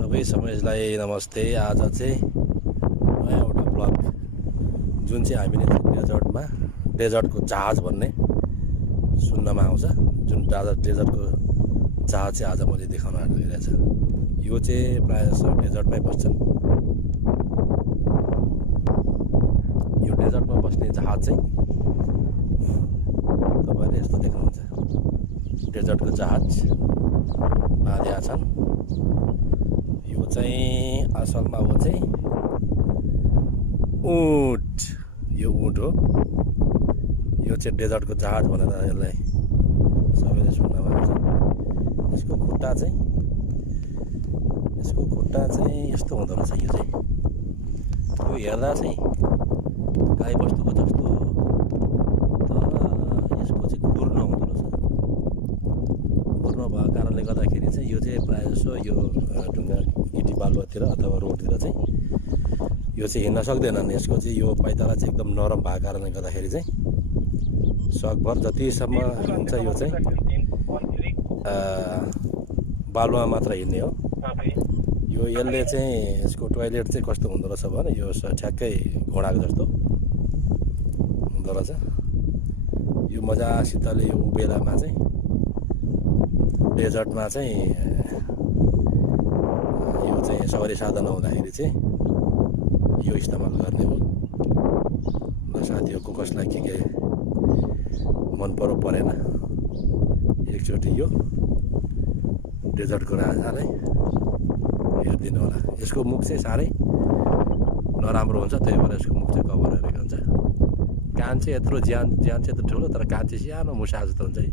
सबै समाजलाई नमस्ते। आज चाहिँ नयाँ एउटा ब्लग जुन चाहिँ हामीले डेजर्टमा डेजर्टको जहाज भन्ने सुन्नमा आउँछ, जुन डेजर्टको जहाज चाहिँ आज मैले देखाउन आइरहेको छ। यो चाहिँ प्रायः जस्तो डेजर्टमै बस्छन्। यो डेजर्टमा बस्ने जहाज चाहिँ तपाईँले यस्तो देख्नुहुन्छ, डेजर्टको जहाज बाँधेका छन्। यो चाहिँ असलमा हो चाहिँ ऊँट, यो ऊँट हो। यो चाहिँ डेजर्टको जहाज भनेर यसलाई सबैले सुन्नमा आउँछ। यसको खुट्टा चाहिँ यस्तो हुँदो रहेछ। यो चाहिँ यो हेर्दा चाहिँ गाई बस्तुको जस्तो, तर यसको चाहिँ खुर्नो हुँदो रहेछ। खुर्नो भएको कारणले गर्दाखेरि चाहिँ यो चाहिँ प्रायः जसो यो ढुङ्गा गिटी बालुवातिर अथवा रोडतिर चाहिँ यो चाहिँ हिँड्न सक्दैनन्। यसको चाहिँ यो पाइताला चाहिँ एकदम नरम भएको कारणले गर्दाखेरि चाहिँ सकभर जतिसम्म हुन्छ यो चाहिँ बालुवा मात्र हिँड्ने हो। यो यसले चाहिँ यसको टोइलेट चाहिँ कस्तो हुँदो रहेछ भने यो ठ्याक्कै घोडाको जस्तो हुँदो रहेछ। यो मजासितले यो उबेलामा चाहिँ डेजर्टमा चाहिँ यो चाहिँ सवारी साधन हुँदाखेरि चाहिँ यो इस्तेमाल गर्ने हो। र साथीहरूको कसलाई के मन परेन एकचोटि यो डेजर्टको राजालाई हेरिदिनु होला। यसको मुख चाहिँ साह्रै नराम्रो हुन्छ, त्यही भएर यसको मुख चाहिँ कभर गरेको हुन्छ। कान चाहिँ यत्रो ज्यान चाहिँ यत्रो ठुलो, तर कान चाहिँ सानो मुसा जस्तो हुन्छ है।